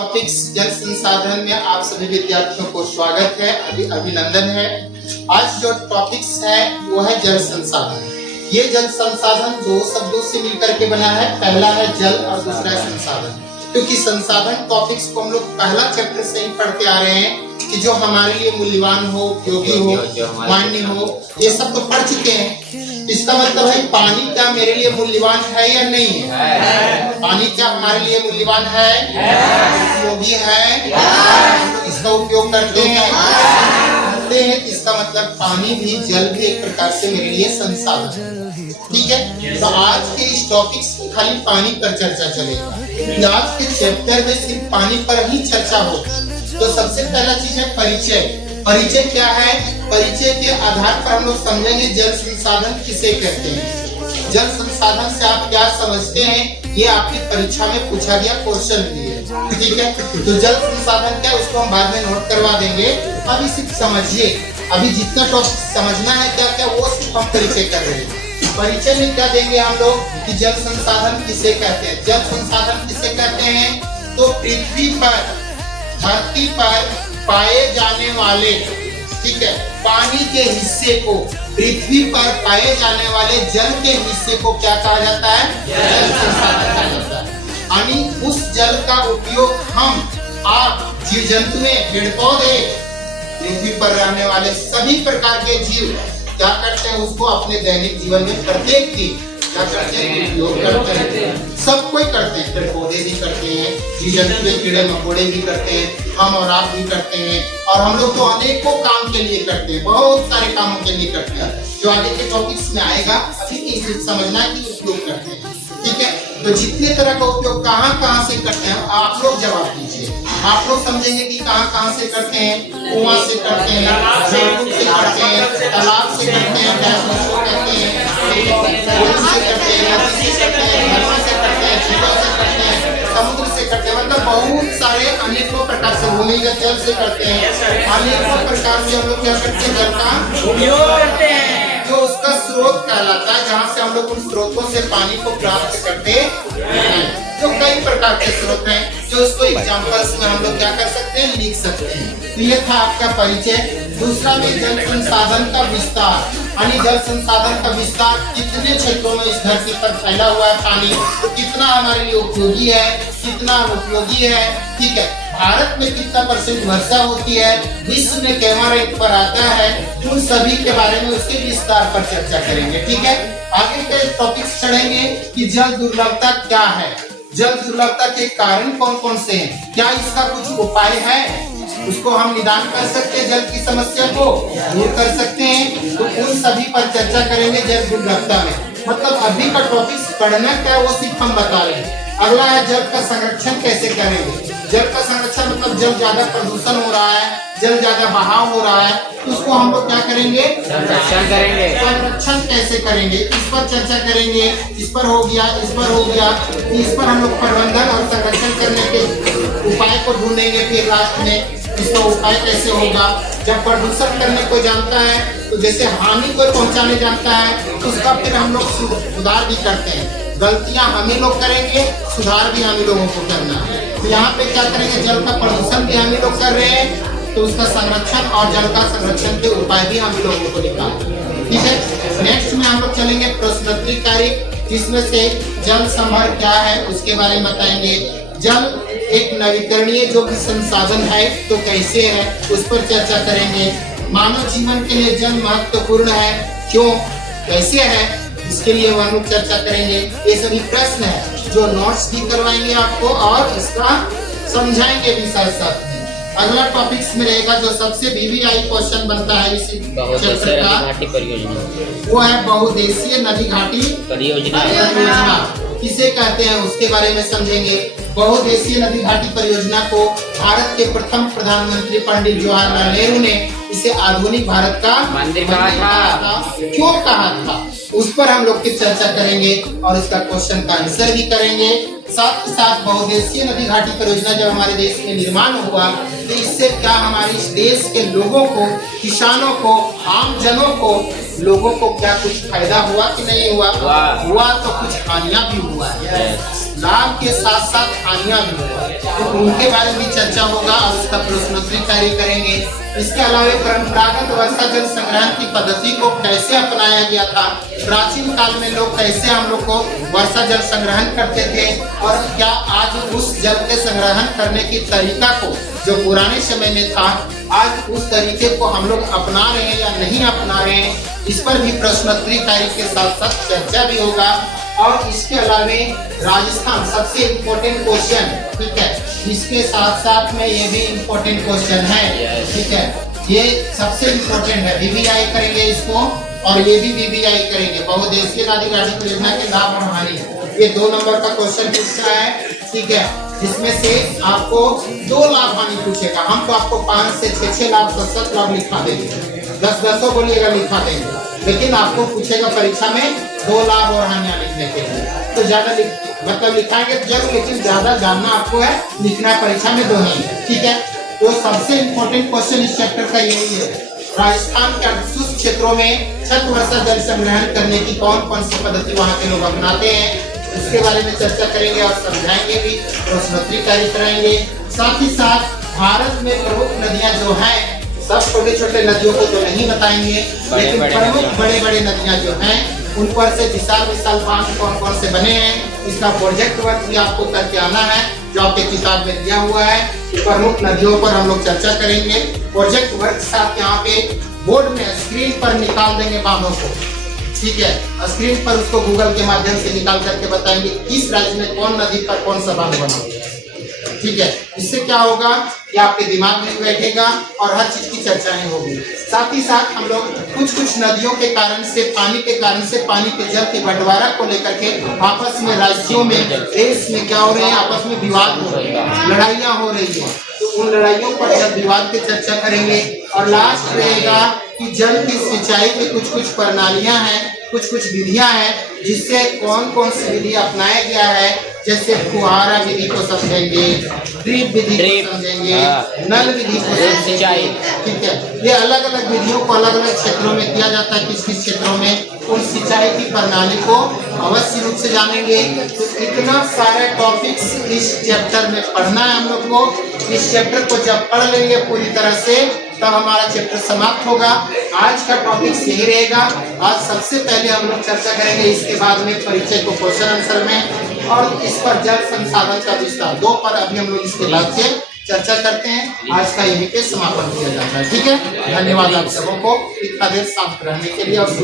Topics जल संसाधन में आप सभी विद्यार्थियों को स्वागत है, अभिनंदन है। आज जो टॉपिक्स है वो है जल संसाधन। ये जल संसाधन दो शब्दों से मिलकर के बना है, पहला है जल और दूसरा है संसाधन। क्योंकि संसाधन टॉपिक्स को हम लोग पहला चैप्टर से ही पढ़ते आ रहे हैं कि जो हमारे लिए मूल्यवान हो, उपयोगी हो, मान्य हो, ये सब तो पढ़ चुके हैं। इसका मतलब है पानी क्या मेरे लिए मूल्यवान है या नहीं है? पानी क्या हमारे लिए मूल्यवान है? उपयोगी है? हम लोग इसका उपयोग करते हैं। इसका मतलब पानी भी, जल भी एक प्रकार से मेरे लिए संसाधन है। ठीक है, तो आज के इस टॉपिक में खाली पानी पर चर्चा चलेगा। आज के चैप्टर में सिर्फ पानी पर ही चर्चा होगी। तो सबसे पहला चीज है परिचय। परिचय क्या है? परिचय के आधार पर हम लोग समझेंगे जल संसाधन किसे कहते हैं। जल संसाधन से आप क्या समझते हैं, ये आपकी परीक्षा में पूछा गया क्वेश्चन भी है। ठीक है, तो जल संसाधन क्या, उसको हम बाद में नोट करवा देंगे। अभी सिर्फ समझिए, अभी जितना टॉपिक समझना है क्या क्या वो सिर्फ हम परिचय कर रहे हैं। परिचय में क्या देंगे हम लोग कि जल संसाधन किसे कहते हैं। जल संसाधन किसे कहते हैं? तो पृथ्वी पर, धरती पर पाए जाने वाले, ठीक है, पानी के हिस्से को, पृथ्वी पर पाए जाने वाले जल के हिस्से को क्या कहा जाता है? जल संसाधन कहा जाता है। यानी उस जल का उपयोग हम, आप, जीव जंतुएं, पेड़ पौधे, पृथ्वी पर रहने वाले सभी प्रकार के जीव क्या करते हैं, उसको अपने दैनिक जीवन में प्रत्येक दिन क्या करते हैं, उपयोग करते हैं। सब कोई करते हैं, पेड़ पौधे भी करते हैं, जीव जंतु, कीड़े मकोड़े भी करते हैं, हम और आप भी करते हैं। और हम लोग तो अनेकों काम के लिए करते हैं, बहुत सारे कामों के लिए करते हैं, जो आगे के टॉपिक्स में आएगा। अभी इसे समझना कि उपयोग करते हैं। ठीक है, तो जितने तरह का उपयोग कहाँ कहाँ से करते हैं आप लोग जवाब दीजिए। आप लोग समझेंगे कि कहाँ कहाँ से करते हैं। कुआं से करते हैं, जलकूप से करते हैं, तालाब से करते हैं, डैम से करते हैं, से करते हैं, नदी से करते हैं, झरनों से करते हैं, झीलों से करते हैं, समुद्र से करते हैं। मतलब बहुत सारे अनेकों प्रकार से, भूमिगत जल से करते हैं। अनेकों प्रकार से हम लोग क्या करते हैं, जल का उपयोग करते हैं। जो उसका स्रोत कहलाता है, जहाँ से हम लोग उन स्रोतों से पानी को प्राप्त करते हैं। जो कई प्रकार के स्रोत हैं, जो उसको एग्जाम्पल्स में हम लोग क्या कर सकते हैं, लिख सकते हैं। तो ये था आपका परिचय। दूसरा में जल संसाधन का विस्तार, यानी जल संसाधन का विस्तार कितने क्षेत्रों में इस धरती पर फैला हुआ है पानी, तो कितना हमारे लिए उपयोगी है, कितना अनुपयोगी है। ठीक है, भारत में कितना % वर्षा होती है, विश्व में कैवा रैंक पर आता है, उन सभी के बारे में उसके विस्तार पर चर्चा करेंगे। ठीक है, आगे के टॉपिक्स चढ़ेंगे कि जल दुर्लभता क्या है, जल दुर्लभता के कारण कौन कौन से हैं, क्या इसका कुछ उपाय है, उसको हम निदान कर सकते हैं, जल की समस्या को दूर कर सकते हैं। तो उन सभी पर चर्चा करेंगे जल दुर्लभता में। मतलब अभी का टॉपिक पढ़ना क्या है वो सिर्फ हम बता रहे हैं। अगला है जल का संरक्षण कैसे करेंगे। जल का संरक्षण मतलब जल ज्यादा प्रदूषण हो रहा है, जल ज्यादा बहाव हो रहा है, तो उसको हम लोग क्या करेंगे, संरक्षण करेंगे। संरक्षण कैसे करेंगे इस पर चर्चा करेंगे। इस पर हो गया, इस पर हो गया, इस पर हम लोग प्रबंधन और संरक्षण करने के उपाय को ढूंढेंगे। फिर लास्ट में इसका उपाय कैसे होगा। जब प्रदूषण करने को जानता है, तो जैसे हानि को पहुंचाने जानता है, तो उसका फिर हम लोग सुधार भी करते हैं। गलतियां हम ही लोग करेंगे, सुधार भी हम ही लोगों को करना है। तो यहाँ पे क्या करेंगे, जल का प्रदूषण भी हम ही लोग कर रहे हैं, तो उसका संरक्षण और जल का संरक्षण के उपाय भी हम ही लोगों को निकालना। ठीक है, नेक्स्ट में हम लोग चलेंगे प्रश्नोत्तरी कार्य, जिसमें से जल संभर क्या है उसके बारे में बताएंगे। जल एक नवीकरणीय जो भी संसाधन है तो कैसे है, उस पर चर्चा करेंगे। मानव जीवन के लिए जल महत्वपूर्ण है, क्यों, कैसे है, इसके लिए हम लोग चर्चा करेंगे। ये सभी प्रश्न है जो नोट्स भी करवाएंगे आपको और इसका समझाएंगे भी साथ साथ। अगला टॉपिक्स में रहेगा जो सबसे VVI क्वेश्चन बनता है इसी चैप्टर का, वो है बहुउद्देशीय नदी घाटी परियोजना किसे कहते हैं उसके बारे में समझेंगे। बहुउद्देशीय नदी घाटी परियोजना को भारत के प्रथम प्रधानमंत्री पंडित जवाहरलाल नेहरू ने इसे आधुनिक भारत का मंदिर कहा था। क्यों कहा था उस पर हम लोग की चर्चा करेंगे और इसका क्वेश्चन का आंसर भी करेंगे। साथ ही साथ बहुउद्देशीय नदी घाटी परियोजना जब हमारे देश में निर्माण हुआ, तो इससे क्या हमारे इस देश के लोगों को, किसानों को, आम जनों को लोगों को क्या कुछ फायदा हुआ कि नहीं हुआ? हुआ तो कुछ हानियां भी हुआ है, लाभ के साथ साथ हानियां भी हुआ, तो उनके बारे में चर्चा होगा और उसका प्रश्नोत्तरी कार्य करेंगे। इसके अलावा परंपरागत वर्षा जल संग्रहण की पद्धति को कैसे अपनाया गया था, प्राचीन काल में लोग कैसे हम लोग को वर्षा जल संग्रहण करते थे, और क्या आज उस जल के संग्रहण करने की तरीका को जो पुराने समय में था आज उस तरीके को हम लोग अपना रहे हैं या नहीं अपना रहे हैं, इस पर भी प्रश्नोत्तरी कार्य के साथ साथ चर्चा भी होगा। और इसके अलावा राजस्थान सबसे इम्पोर्टेंट क्वेश्चन, ठीक है, इसके साथ साथ में ये भी इम्पोर्टेंट क्वेश्चन है, ठीक है, ये सबसे इम्पोर्टेंट है, बीबीआई करेंगे इसको और ये भी बीबीआई करेंगे, बहुउद्देशीय नादी गाड़ी परियोजना के लाभ और हानि, ये 2 नंबर का क्वेश्चन पूछना है, ठीक है, जिसमें से आपको 2 लाभ हानि पूछेगा। हम तो आपको 5 से 6 लाभ 7 लाभ लिखा देंगे, 10 बोलिएगा लिखा देंगे, लेकिन आपको पूछेगा परीक्षा में 2 लाभ और हानियां लिखने के लिए, तो ज्यादा मतलब लिखाएंगे जरूर, लेकिन ज्यादा जानना आपको है, लिखना है परीक्षा में 2 नहीं, ठीक है। तो सबसे इम्पोर्टेंट क्वेश्चन इस चैप्टर का यही है, राजस्थान के शुष्क क्षेत्रों में छत वर्षा जल संग्रहण करने की कौन कौन सी पद्धति वहाँ के लोग अपनाते हैं, उसके बारे में चर्चा करेंगे और समझाएंगे भी, प्रश्नोत्तरी कार्य कराएंगे। साथ ही साथ भारत में प्रमुख नदियां जो हैं, सब छोटे छोटे नदियों को तो नहीं बताएंगे, लेकिन प्रमुख बड़े बड़े नदियां जो हैं उन पर से विशाल विशाल बांध कौन कौन से बने हैं, इसका प्रोजेक्ट वर्क भी आपको करके आना है, जो आपके किताब में दिया हुआ है। प्रमुख नदियों पर हम लोग चर्चा करेंगे, प्रोजेक्ट वर्क साथ यहाँ पे बोर्ड में स्क्रीन पर निकाल देंगे बांधों को, ठीक है, स्क्रीन पर उसको गूगल के माध्यम से निकाल करके बताएंगे किस राज्य में कौन नदी पर कौन सा बांध बना, ठीक है। इससे क्या होगा कि आपके दिमाग में बैठेगा और हर चीज की चर्चाएं होगी। साथ ही साथ हम लोग कुछ नदियों के कारण से पानी के जल के बंटवारा को लेकर के आपस में राज्यों में देश में क्या हो रहे हैं, आपस में विवाद हो रहे हैं, लड़ाइयाँ हो रही है, तो उन लड़ाइयों पर जब विवाद की चर्चा करेंगे। और लास्ट रहेगा कि जल की सिंचाई की कुछ प्रणालियां हैं, कुछ विधियां हैं, जिससे कौन कौन सी विधि अपनाया गया है, जैसे फुहारा विधि को समझेंगे, ड्रिप विधि को समझेंगे, नल विधि को समझेंगे, ठीक है। ये अलग अलग विधियों को अलग अलग क्षेत्रों में किया जाता है, किस किस क्षेत्रों में उन सिंचाई की प्रणाली को अवश्य रूप से जानेंगे। तो इतना सारे टॉपिक्स इस चैप्टर में पढ़ना है हम लोग को। इस चैप्टर को जब पढ़ लेंगे पूरी तरह से तब हमारा चैप्टर समाप्त होगा। आज का टॉपिक यही रहेगा। आज सबसे पहले हम लोग चर्चा करेंगे, इसके बाद में परिचय को क्वेश्चन आंसर में, और इस पर जल संसाधन का विस्तार 2 पर अभी हम लोग इसके बाद से चर्चा करते हैं। आज का यहीं पे समापन किया जाता है, ठीक है। धन्यवाद आप सबों को इतना देर साथ रहने के लिए और